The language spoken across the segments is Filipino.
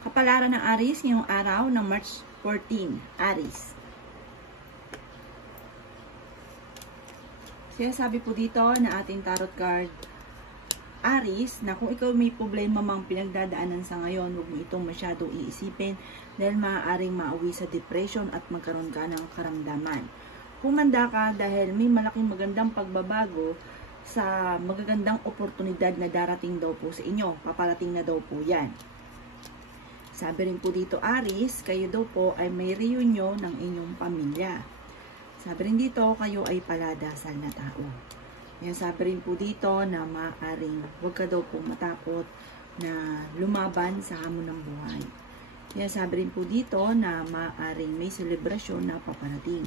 Kapalaran ng Aries ngayong araw ng March 14, Aries. Sinasabi po dito na ating tarot card, Aries, na kung ikaw may problema mang pinagdadaanan sa ngayon, huwag mo itong masyadong iisipin dahil maaaring mauwi sa depression at magkaroon ka ng karamdaman. Humanda ka dahil may malaking magandang pagbabago sa magagandang oportunidad na darating daw po sa inyo. Paparating na daw po yan. Sabi rin po dito, Aries, kayo daw po ay may reunion ng inyong pamilya. Sabi rin dito, kayo ay paladasal na tao. Yan, sabi rin po dito na maaaring huwag ka daw po matakot na lumaban sa hamon ng buhay. Yan, sabi rin po dito na maaaring may selebrasyon na paparating.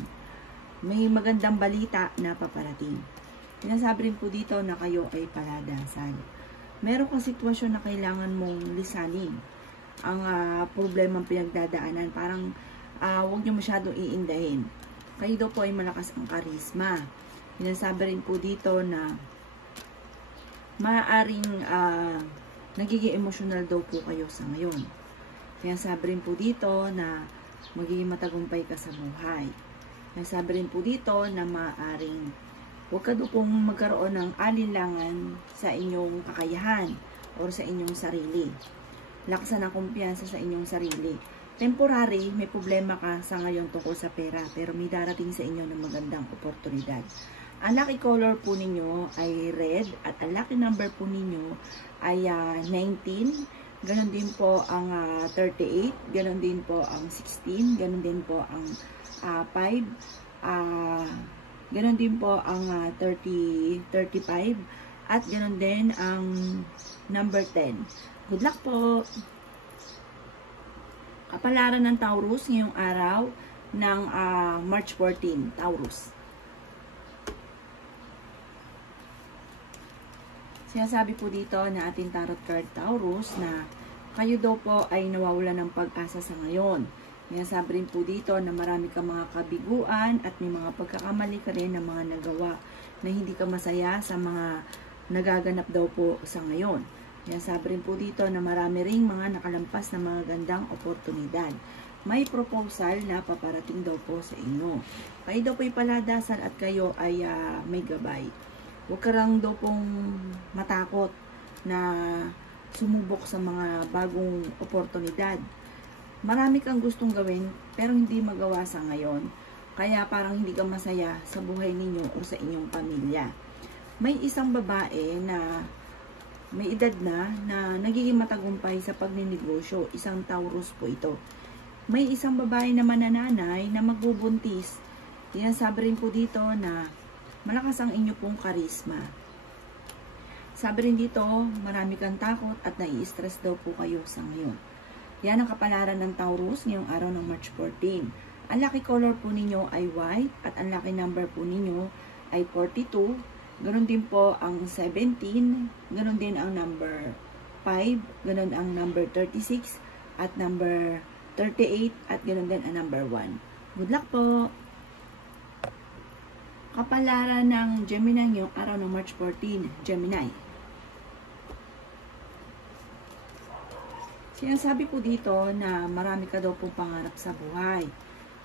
May magandang balita na paparating. Yan, sabi rin po dito na kayo ay paladasal. Meron kang sitwasyon na kailangan mong lisanin. Ang problemang pinagdadaanan, parang huwag nyo masyadong iindahin. Kayo daw po ay malakas ang karisma. Sinasabi rin po dito na maaaring nagiging emosyonal daw po kayo sa ngayon. Sinasabi rin po dito na magiging matagumpay ka sa buhay. Sinasabi rin po dito na maaaring huwag ka daw pong magkaroon ng alinlangan sa inyong kakayahan o sa inyong sarili. Laksan ang kumpiyansa sa inyong sarili. Temporary, may problema ka sa ngayon tungkol sa pera, pero may darating sa inyo ng magandang oportunidad. Ang lucky color po ninyo ay red at ang lucky number po ninyo ay 19. Ganon din po ang 38, ganon din po ang 16, ganon din po ang 5, ganon din po ang 35, at ganon din ang number 10. Good luck po! Kapalaran ng Taurus ngayong araw ng March 14, Taurus. Sinasabi po dito na ating tarot card Taurus na kayo daw po ay nawawalan ng pag-asa sa ngayon. Sinasabi rin po dito na marami kang mga kabiguan at may mga pagkakamali ka rin ng mga nagawa na hindi ka masaya sa mga nagaganap daw po sa ngayon. Sabi rin po dito na marami ring mga nakalampas na mga gandang oportunidad. May proposal na paparating daw po sa inyo. Kayo daw po ay paladasal at kayo ay may gabay. Huwag ka lang daw pong matakot na sumubok sa mga bagong oportunidad. Marami kang gustong gawin pero hindi magawa sa ngayon. Kaya parang hindi ka masaya sa buhay ninyo o sa inyong pamilya. May isang babae na may edad na nagiging matagumpay sa pagninegosyo. Isang Taurus po ito. May isang babae na manananay na magbubuntis. Sabi rin po dito na malakas ang inyo pong karisma. Sabi rin dito, marami kang takot at nai-stress daw po kayo sa ngayon. Yan ang kapalaran ng Taurus ngayong araw ng March 14. Ang lucky color po ninyo ay white at ang lucky number po ninyo ay 42. Ganon din po ang 17, ganon din ang number 5, ganon ang number 36, at number 38, at ganon din ang number 1. Good luck po! Kapalaran ng Gemini ngayong araw ng March 14, Gemini. Sinasabi po dito na marami ka daw pong pangarap sa buhay.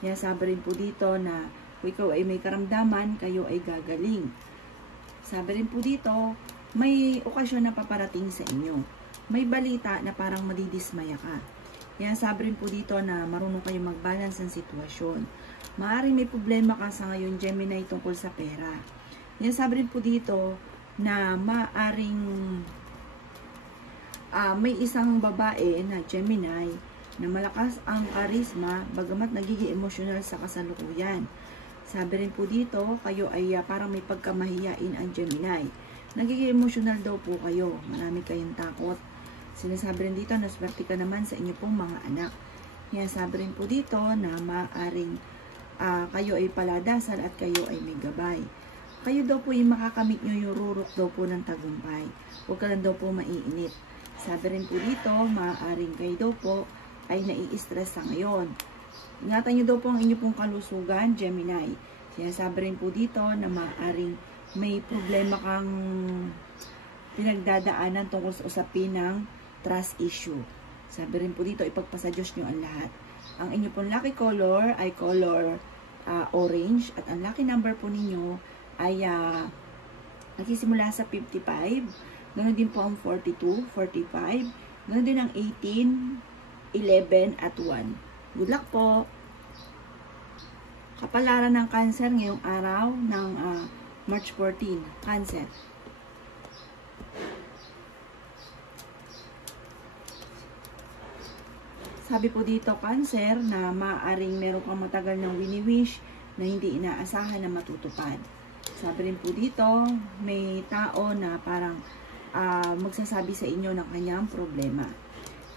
Sinasabi rin po dito na kung ikaw ay may karamdaman, kayo ay gagaling. Sabi rin po dito, may okasyon na paparating sa inyo. May balita na parang madidismaya ka. Yan, sabi rin po dito na marunong kayo mag-balance ng sitwasyon. Maaaring may problema ka sa ngayon, Gemini, tungkol sa pera. Yan, sabi rin po dito na maaaring may isang babae na Gemini na malakas ang karisma, bagamat nagiging emosyonal sa kasalukuyan. Sabi rin po dito, kayo ay parang may pagkamahiyain ang Gemini. Nagiging emosyonal daw po kayo. Marami kayong takot. Sinasabi rin dito na swerte ka naman sa inyo pong mga anak. Yan, sabi rin po dito na maaaring kayo ay paladasal at kayo ay may gabay. Kayo daw po yung makakamit nyo yung rurok daw po ng tagumpay. Huwag ka lang daw po maiinit. Sabi rin po dito, maaaring kayo daw po ay nai-stress sa ngayon. Ingatan nyo daw po ang inyong pong kalusugan, Gemini. Sinasabi rin po dito na maaaring may problema kang pinagdadaanan tungkol sa usapin ng trust issue. Sabi rin po dito, ipagpasa Diyos nyo ang lahat. Ang inyo pong lucky color ay color orange at ang lucky number po ninyo ay nagsisimula sa 55. Ganoon din po ang 42, 45. Ganoon din ang 18, 11 at 1. Good luck po! Kapalaran ng Cancer ngayong araw ng March 14. Cancer. Sabi po dito, Cancer, na maaaring meron kang matagal ng wini-wish na hindi inaasahan na matutupad. Sabi rin po dito, may tao na parang magsasabi sa inyo ng kanyang problema.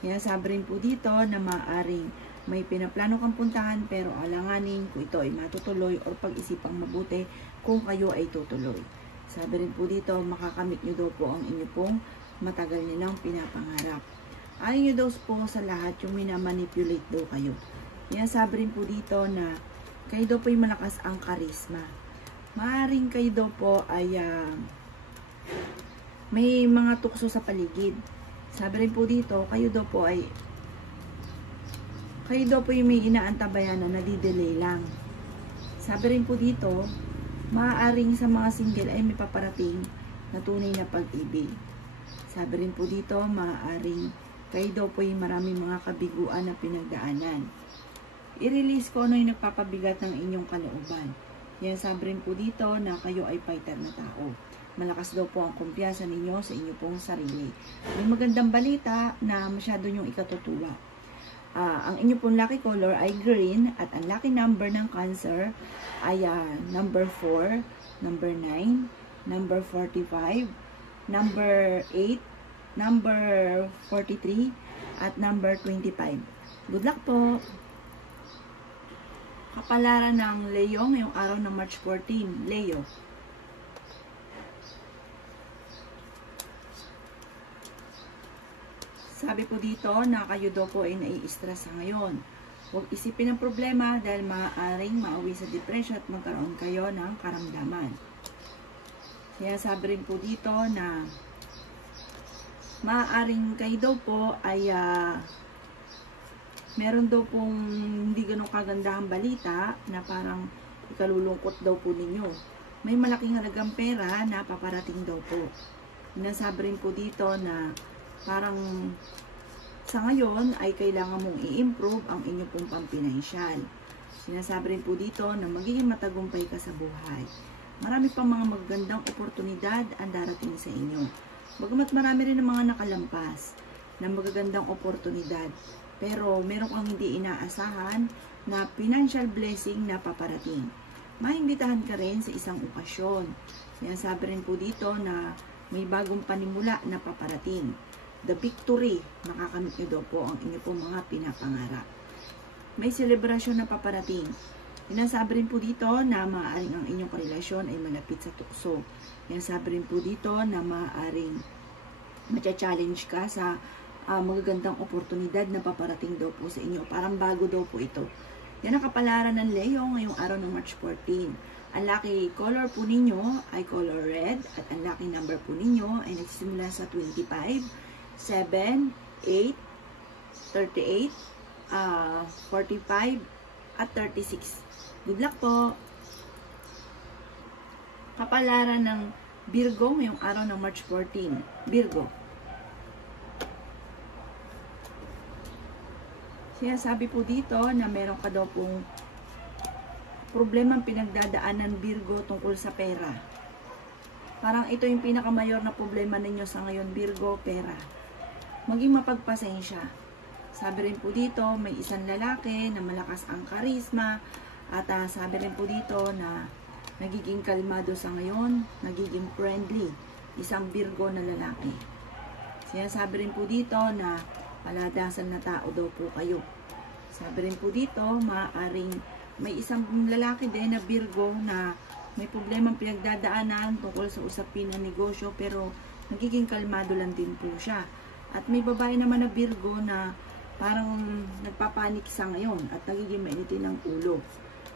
Kaya sabi rin po dito na maaaring may pinaplano kang puntahan pero alanganin kung ito ay matutuloy o pag-isipang mabuti kung kayo ay tutuloy. Sabi rin po dito, makakamit nyo daw po ang inyo pong matagal nilang pinapangarap. Ayaw nyo daw po sa lahat yung minamanipulate daw kayo. Kaya sabi rin po dito na kayo daw po yung malakas ang karisma. Maaring kayo daw po ay may mga tukso sa paligid. Sabi rin po dito, kayo daw po yung may inaantabayan na nadidelay lang. Sabi rin po dito, maaaring sa mga single ay may paparating na tunay na pag-ibig. Sabi rin po dito, maaaring kayo daw po yung maraming mga kabiguan na pinagdaanan. I-release ko ano yung nagpapabigat ng inyong kalooban. Yan, sabi rin po dito na kayo ay fighter na tao. Malakas daw po ang kumpiyansa ninyo sa inyo pong sarili. May magandang balita na masyado nyong ikatutuwa. Ang inyo pong lucky color ay green at ang lucky number ng Cancer ay number 4, number 9, number 45, number 8, number 43, at number 25. Good luck po! Kapalaran ng Leo ngayong araw ng March 14. Leo. Sabi po dito na kayo daw po ay nai-stress sa ngayon. Huwag isipin ang problema dahil maaaring mauwi sa depression at magkaroon kayo ng karamdaman. Kaya sabi rin po dito na maaaring kayo daw po ay meron daw pong hindi ganun kagandahang balita na parang ikalulungkot daw po ninyo. May malaking halagang pera na paparating daw po. Sinasabi rin po dito na parang sa ngayon ay kailangan mong i-improve ang inyong pong pampinansyal. Sinasabi rin po dito na magiging matagumpay ka sa buhay. Marami pang mga magagandang oportunidad ang darating sa inyo. Bagamat marami rin ng mga nakalampas na magagandang oportunidad, pero meron kang hindi inaasahan na financial blessing na paparating. Maimbitahan ka rin sa isang okasyon. Kaya sabi rin po dito na may bagong panimula na paparating. The victory, makakamit nyo daw po ang inyo pong mga pinapangarap. May selebrasyon na paparating. Sinasabi rin po dito na maaaring ang inyong karelasyon ay malapit sa tukso. Yan sabi rin po dito na maaaring matcha-challenge ka sa magagandang oportunidad na paparating daw po sa inyo. Parang bago daw po ito. Yan ang kapalaran ng Leo ngayong araw ng March 14. Ang lucky color po ninyo ay color red at ang lucky number po ninyo ay nagsisimula sa 25, 7, 8, 38, 45, at 36. Good luck po! Kapalaran ng Virgo ngayong araw ng March 14. Virgo. Kaya sabi po dito na meron ka daw pong problemang pinagdadaanan Virgo tungkol sa pera. Parang ito yung pinakamayor na problema ninyo sa ngayon Virgo, pera. Maging mapagpasensya. Sabi rin po dito, may isang lalaki na malakas ang karisma at sabi rin po dito na nagiging kalmado sa ngayon, nagiging friendly, isang Virgo na lalaki. Sinasabi rin po dito na paladasan na tao daw po kayo. Sabi rin po dito, maaaring may isang lalaki din na Virgo na may problemang pinagdadaanan tungkol sa usapin ng negosyo pero nagiging kalmado lang din po siya. At may babae naman na Virgo na parang nagpapanik sa ngayon at nagiging mainitin ng ulo.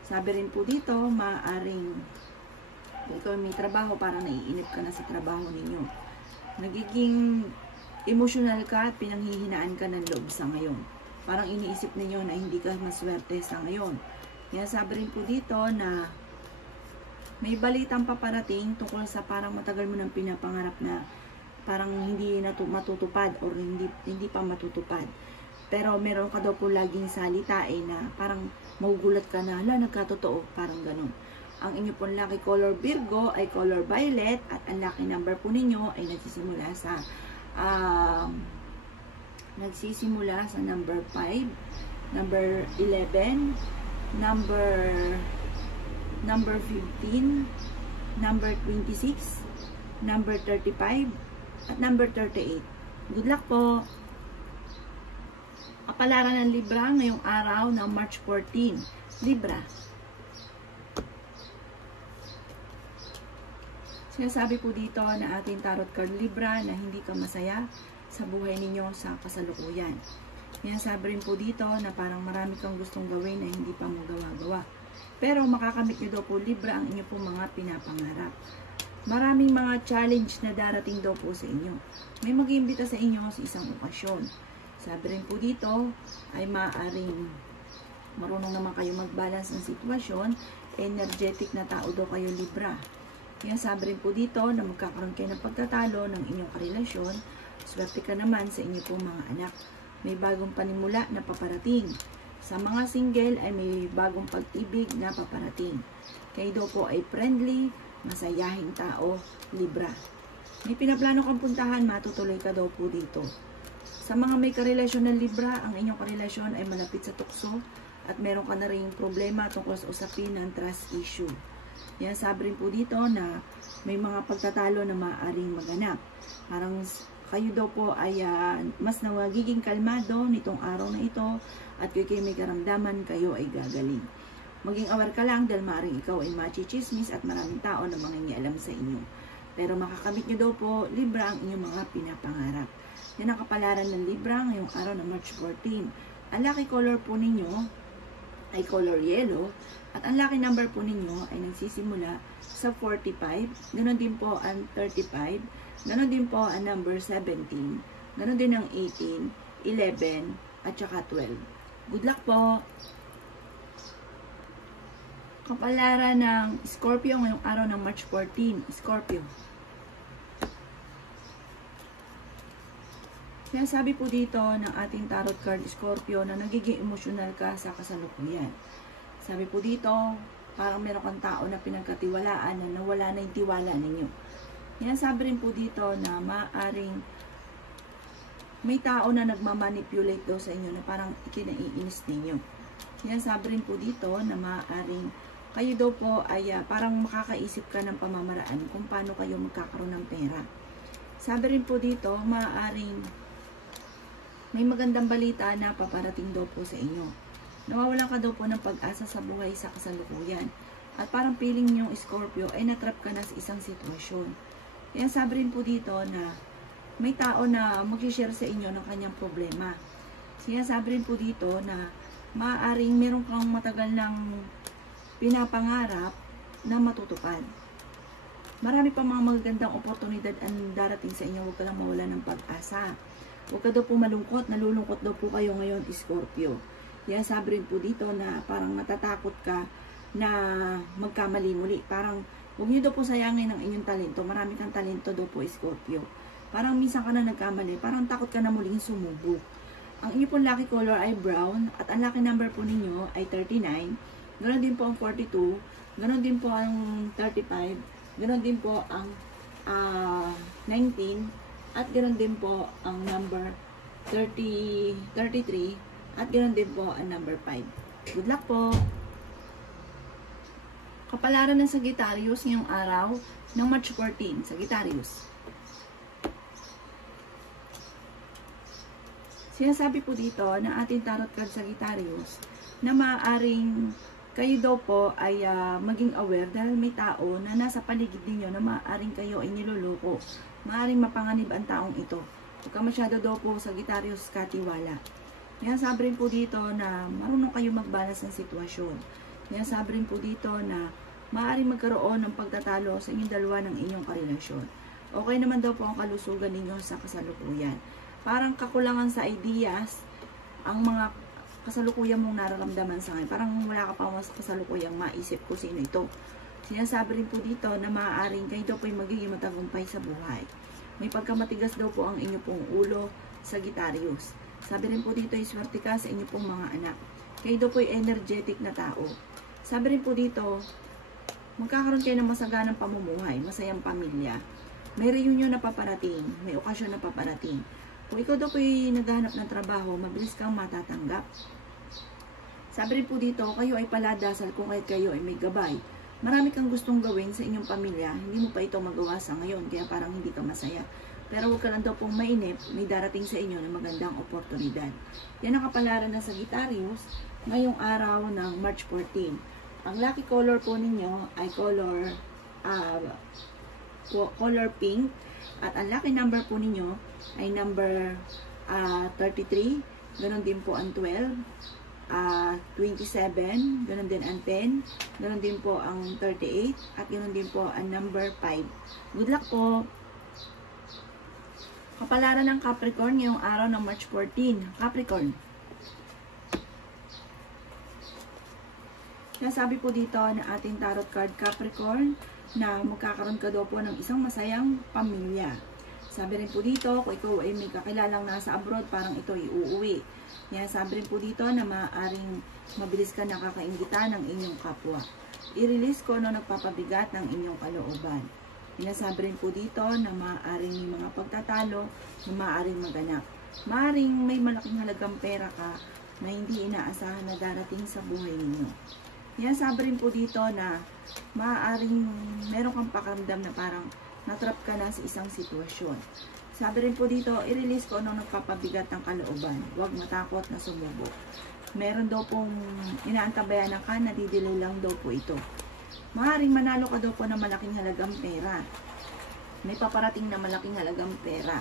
Sabi rin po dito, maaaring ikaw may trabaho, parang naiinip ka na sa trabaho ninyo. Nagiging emotional ka at pinanghihinaan ka ng loob sa ngayon. Parang iniisip ninyo na hindi ka maswerte sa ngayon. Kaya sabi rin po dito na may balitang paparating tungkol sa parang matagal mo nang pinapangarap na parang hindi matutupad or hindi pa matutupad. Pero meron ka daw po laging salita na parang magugulat ka na, hala, nagkatotoo, parang ganun. Ang inyo pong lucky color Virgo ay color violet at ang lucky number po ninyo ay nagsisimula sa number 5, number 11, number 15, number 26, number 35, at number 38. Good luck po! Kapalaran ng Libra ngayong araw ng March 14. Libra. Sinasabi po dito na ating tarot card Libra na hindi ka masaya sa buhay ninyo sa kasalukuyan. Sinasabi rin po dito na parang marami kang gustong gawin na hindi pa mo gawa-gawa. Pero makakamit nyo daw po Libra ang inyo pong mga pinapangarap. Maraming mga challenge na darating daw po sa inyo. May mag-iimbita sa inyo sa isang okasyon. Sabi rin po dito ay maaaring marunong naman kayo mag-balance ng sitwasyon. Energetic na tao daw kayo Libra. Kaya sabi rin po dito na magkakaroon kayo ng pagtatalo ng inyong karelasyon. Swerte ka naman sa inyo pong mga anak. May bagong panimula na paparating. Sa mga single ay may bagong pag-ibig na paparating. Kayo daw po ay friendly, masayahing tao, Libra. May pinaplano kang puntahan, matutuloy ka daw po dito. Sa mga may karelasyon ng Libra, ang inyong karelasyon ay malapit sa tukso at meron ka na rin problema tungkol sa usapin ng trust issue. Yan, sabi rin po dito na may mga pagtatalo na maaaring maganap. Parang kayo daw po ay mas nagiging kalmado nitong araw na ito at kayo may karamdaman, kayo ay gagaling. Maging aware ka lang dahil maaaring ikaw ay machichismis at maraming tao na mangingialam sa inyo. Pero makakamit nyo daw po, Libra, ang inyong mga pinapangarap. Yan ang kapalaran ng Libra ngayong araw ng March 14. Ang lucky color po ninyo ay color yellow at ang lucky number po ninyo ay nagsisimula sa 45, ganoon din po ang 35, ganoon din po ang number 17, ganoon din ang 18, 11, at saka 12. Good luck po! Kapalaran ng Scorpio ngayong araw ng March 14. Scorpio. Kaya sabi po dito ng ating tarot card Scorpio na nagiging emotional ka sa kasalukuyan. Sabi po dito, parang meron kang tao na pinagkatiwalaan na nawala na yung tiwala ninyo. Yan, sabi rin po dito na maaaring may tao na nagmamanipulate daw sa inyo na parang ikinaiinis ninyo. Yan, sabi rin po dito na maaaring kayo daw po ay parang makakaisip ka ng pamamaraan kung paano kayo magkakaroon ng pera. Sabi rin po dito, maaaring may magandang balita na paparating daw po sa inyo. Nawawalan ka daw po ng pag-asa sa buhay sa kasalukuyan. At parang feeling niyong Scorpio ay natrap ka na sa isang sitwasyon. Yan, sabi rin po dito na may tao na mag-share sa inyo ng kanyang problema. Sinasabi rin po dito na maaaring meron kang matagal ng pinapangarap na matutupad. Marami pa mga magagandang oportunidad ang darating sa inyo. Huwag ka lang mawala ng pag-asa. Huwag ka daw po malungkot. Nalulungkot daw po kayo ngayon, Scorpio. Yan, sabi rin po dito na parang natatakot ka na magkamali muli. Parang huwag nyo daw po sayangin ang inyong talento. Marami kang talento daw po, Scorpio. Parang minsan ka na nagkamali. Parang takot ka na muling sumubok. Ang inyo pong lucky color ay brown at ang lucky number po ninyo ay 39. Ganon din po ang 42. Ganon din po ang 35. Ganon din po ang 19. At ganon din po ang number 33. At ganon din po ang number 5. Good luck po! Kapalaran ng Sagittarius ngayong araw ng March 14. Sagittarius. Sinasabi po dito na ating tarot card Sagittarius na maaaring kayo daw po ay maging aware dahil may tao na nasa paligid ninyo na maaaring kayo ay niloloko. Maaaring mapanganib ang taong ito. Huwag ka masyado daw po Sagittarius katiwala. Yan, sabi rin po dito na marunong kayo magbalance ng sitwasyon. Yan, sabi rin po dito na maaaring magkaroon ng pagtatalo sa inyong dalawa ng inyong karelasyon. Okay naman daw po ang kalusugan ninyo sa kasalukuyan. parang kakulangan sa ideas ang mga kasalukuyan mong nararamdaman sa ngayon. Parang wala ka pa mas kasalukuyang maisip kung sino ito. Sinasabi rin po dito na maaaring kayo daw po ay magiging matagumpay sa buhay. May pagkamatigas daw po ang inyo pong ulo, Sagittarius. Sabi rin po dito ay swerte ka sa inyo pong mga anak. Kayo daw po ay energetic na tao. Sabi rin po dito, magkakaroon kayo ng masaganang pamumuhay, masayang pamilya. May reunion na paparating, may okasyon na paparating. Kung ikaw daw po ay naghahanap ng trabaho, mabilis kang matatanggap. Sabi rin po dito, kayo ay paladasal kung kahit kayo ay may gabay. Marami kang gustong gawin sa inyong pamilya, hindi mo pa ito magawa sa ngayon, kaya parang hindi ka masaya. Pero huwag ka lang daw pong mainip, may darating sa inyo na magandang oportunidad. Yan ang kapalaran ng Sagittarius ngayong araw ng March 14. Ang lucky color po ninyo ay color pink. At ang lucky number po ninyo ay number 33. Ganon din po ang 12. 27, ganun din ang 10, ganun din po ang 38, at ganun din po ang number 5. Good luck po! Kapalaran ng Capricorn ngayong araw ng March 14. Capricorn. Nasabi po dito na ating tarot card Capricorn na magkakaroon ka daw po ng isang masayang pamilya. Sabi rin po dito, kung ikaw ay may kakilalang nasa abroad, parang ito ay uuwi. Yan, sabi rin po dito na maaaring mabilis ka nakakaingita ng inyong kapwa. I-release ko no nagpapabigat ng inyong kalooban. Sinasabi rin po dito na maaaring may mga pagtatalo na maaaring maganap. Maaaring may malaking halagang pera ka na hindi inaasahan na darating sa buhay ninyo. Yan, sabi rin po dito na maaaring meron kang pakiramdam na parang natrap ka na sa isang sitwasyon. Sabi rin po dito, i-release ko nung nagpapabigat ng kalooban. Huwag matakot na sumubok. Meron daw pong inaantabayan ka, nadidelay lang daw po ito. Maaaring manalo ka daw po ng malaking halagang pera. May paparating na malaking halagang pera.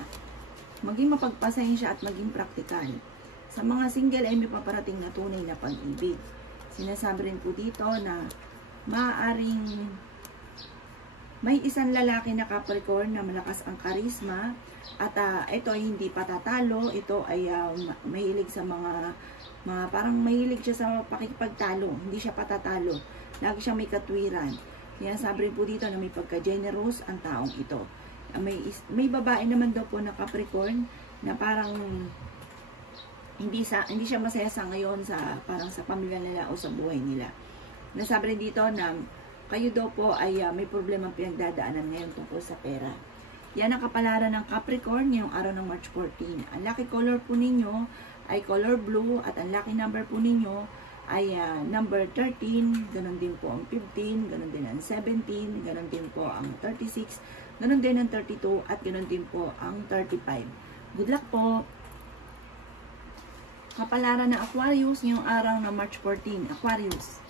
Maging mapagpasensya at maging praktikal. Sa mga single ay may paparating na tunay na pag-ibig. Sinasabi rin po dito na maaaring may isang lalaki na Capricorn na malakas ang karisma at ito ay hindi patatalo, ito ay mahilig sa mga parang mahilig siya sa pakikipagtalo, hindi siya patatalo, lagi siya may katwiran. Kaya sabi rin po dito na may pagka-generous ang taong ito. May babae naman daw po na Capricorn na parang hindi siya masaya sa ngayon parang sa pamilya nila o sa buhay nila. Nasabi rin dito na kayo daw po ay may problema pinagdadaanan ngayon tungkol sa pera. Yan ang kapalaran ng Capricorn ngayong araw ng March 14. Ang lucky color po ninyo ay color blue at ang lucky number po ninyo ay number 13, ganun din po ang 15, ganun din ang 17, ganun din po ang 36, ganun din ang 32, at ganun din po ang 35. Good luck po! Kapalaran ng Aquarius ngayong araw ng March 14. Aquarius.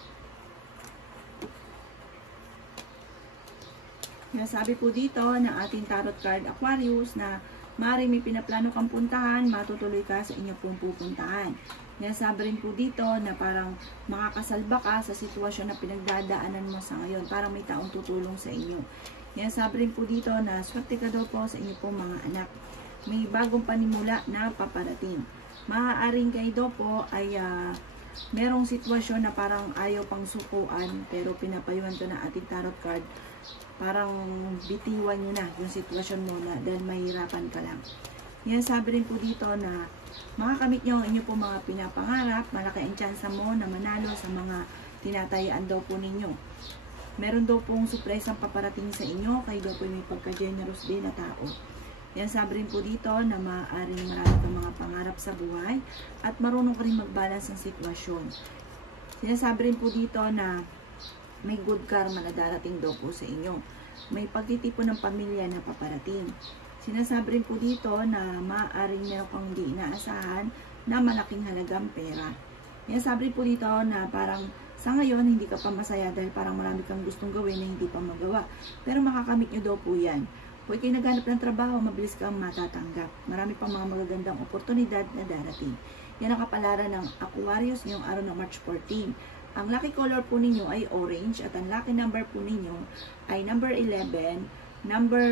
Sabi po dito ng ating tarot card Aquarius na maaaring may pinaplano kang puntahan, matutuloy ka sa inyo pong pupuntahan. Sabi rin po dito na parang makakasalba ka sa sitwasyon na pinagdadaanan mo sa ngayon. Parang may taong tutulong sa inyo. Sabi rin po dito na swerte ka daw po sa inyo pong mga anak. May bagong panimula na paparating. Maaaring kayo daw po ay merong sitwasyon na parang ayaw pang sukuan pero pinapayuhan ko na ating tarot card. Parang bitiwan nyo na yung sitwasyon mo na dahil mahirapan ka lang. Sabi rin po dito na makakamit nyo ang inyo po mga pinapangarap, malaki ang tsansa mo na manalo sa mga tinatayaan daw po ninyo. Meron daw pong surpresang paparating sa inyo, kayo daw po may pagka-generous din na tao. Sabi rin po dito na maaaring marami kang mga pangarap sa buhay at marunong ka rin mag-balance ng sitwasyon. Sinasabi rin po dito na may good karma na darating daw po sa inyo. May pagtitipon ng pamilya na paparating. Sinasabi rin po dito na maaaring meron kang hindi inaasahan na malaking halagang pera. Sinasabi rin po dito na parang sa ngayon hindi ka pa masaya dahil parang marami kang gustong gawin na hindi pa magawa. Pero makakamit nyo daw po yan. Kung ikay naghanap ng trabaho, mabilis kang matatanggap. Marami pang mga magagandang oportunidad na darating. Yan ang kapalaran ng Aquarius ngayong araw ng March 14. Ang lucky color po ninyo ay orange at ang lucky number po ninyo ay number 11, number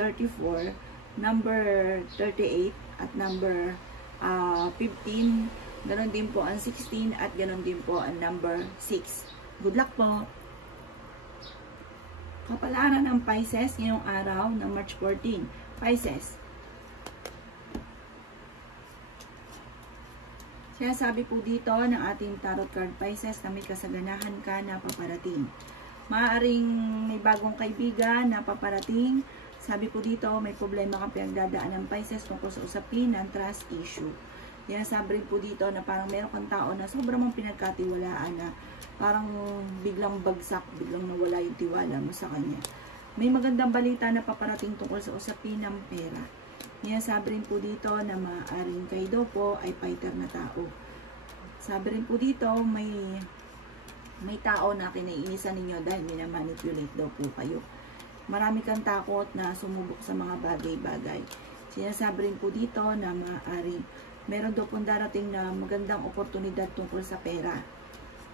34, number 38, at number 15. Ganon din po ang 16 at ganon din po ang number 6. Good luck po! Kapalaran ng Pisces ngayong araw ng March 14. Pisces. Kaya sabi po dito ng ating tarot card Pisces na may kasaganahan ka na paparating. Maaaring may bagong kaibigan na paparating. Sabi po dito may problema kang pinagdadaan ng Pisces tungkol sa usapin ng trust issue. Yan sabi rin po dito na parang meron kang tao na sobrang mong pinagkatiwalaan na parang biglang bagsak, biglang nawala yung tiwala mo sa kanya. May magandang balita na paparating tungkol sa usapin ng pera. Yan sabi rin po dito na maaaring kayo daw po ay fighter na tao. Sabi rin po dito may tao na kinaiinisan ninyo dahil minamanipulate daw po kayo. Marami kang takot na sumubok sa mga bagay-bagay. Sinasabi rin po dito na maaaring meron daw pong darating na magandang oportunidad tungkol sa pera.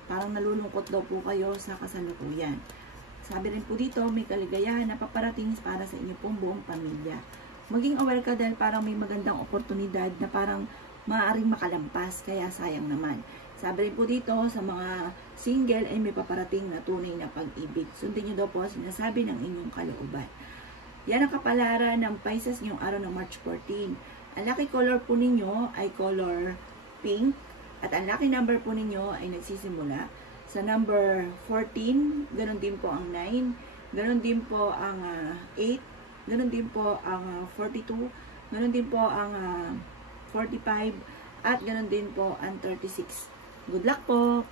Parang nalulungkot daw po kayo sa kasalukuyan. Sabi rin po dito, may kaligayahan na paparating para sa inyo pong buong pamilya. Maging aware ka dahil parang may magandang oportunidad na parang maaaring makalampas, kaya sayang naman. Sabi rin po dito, sa mga single ay may paparating na tunay na pag-ibig. Sundin nyo daw po sinasabi ng inyong kalooban. Yan ang kapalaran ng Pisces ngayong araw ng March 14. Ang lucky color po ninyo ay color pink at ang lucky number po ninyo ay nagsisimula sa number 14, ganun din po ang 9, ganun din po ang 8, ganun din po ang 42, ganun din po ang 45, at ganun din po ang 36. Good luck po!